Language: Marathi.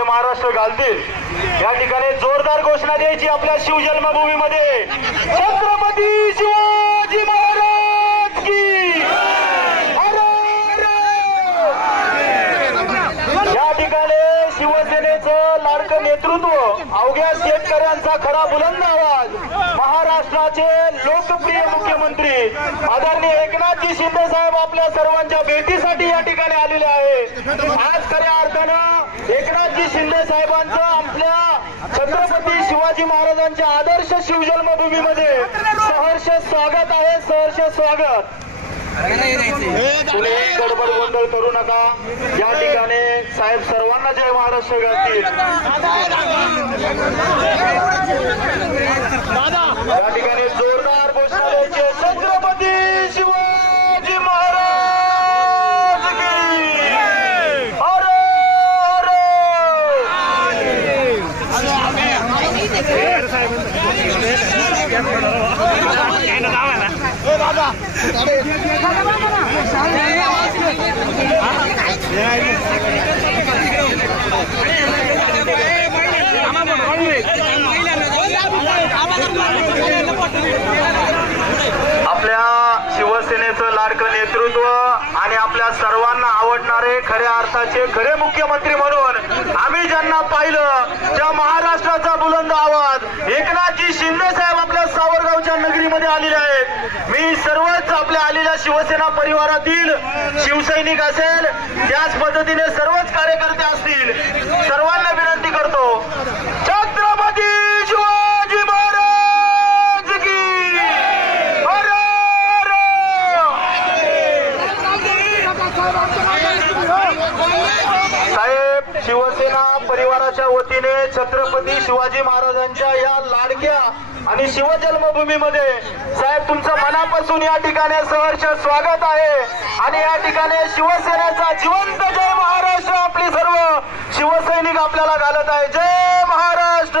जय महाराष्ट्र घालतील. या ठिकाणी जोरदार घोषणा द्यायची आपल्या शिवजन्मभूमीमध्ये. छत्रपती शिवाजी महाराज की या ठिकाणी शिवसेनेचं लाडकं नेतृत्व अवघ्या शेतकऱ्यांचा खरा बुलंद आवाज महाराष्ट्राचे लोकप्रिय मुख्यमंत्री आदरणीय एकनाथजी शिंदे साहेब आपल्या सर्वांच्या भेटीसाठी या ठिकाणी आलेले आहेत. आज एकनाथजी शिंदे साहेबांचं आपल्या छत्रपती शिवाजी महाराजांच्या आदर्श शिवजन्मभूमीमध्ये सहर्ष स्वागत आहे सहर्ष स्वागत. कुणीही गडबड गोंधळ करू नका. या ठिकाणी साहेब सर्वांना जय महाराष्ट्र घालतील या ठिकाणी जोरदार घोषणा द्यायची आहे. छत्रपती शिवाजी महाराज की हर हर आपल्या शिवसेनेचं लाडकं नेतृत्व आणि आपल्या सर्वांना आवडणारे खऱ्या अर्थाचे खरे मुख्यमंत्री म्हणून आम्ही ज्यांना पाहिलं त्या महाराष्ट्राचा बुलंद आवाज. एकनाथजी शिंदे साहेब आपल्या सावरगावच्या नगरीमध्ये आलेले आहेत. मी सर्वच आपल्या आलेल्या शिवसेना परिवारातील शिवसैनिक असेल त्याच पद्धतीने सर्वच कार्यकर्ते असतील सर्वांना विनंती करतो छत्रपती शिवाजी महाराज की हर! साहेब शिवसेना परिवाराच्या वतीने छत्रपती शिवाजी महाराजांच्या या लाडक्या आणि शिवजन्मभूमीमध्ये साहेब तुमचं मनापासून या ठिकाणी सहर्ष स्वागत आहे. आणि या ठिकाणी शिवसेनेचा जिवंत जय महाराष्ट्र आपली सर्व शिवसैनिक आपल्याला घालत आहे. जय महाराष्ट्र!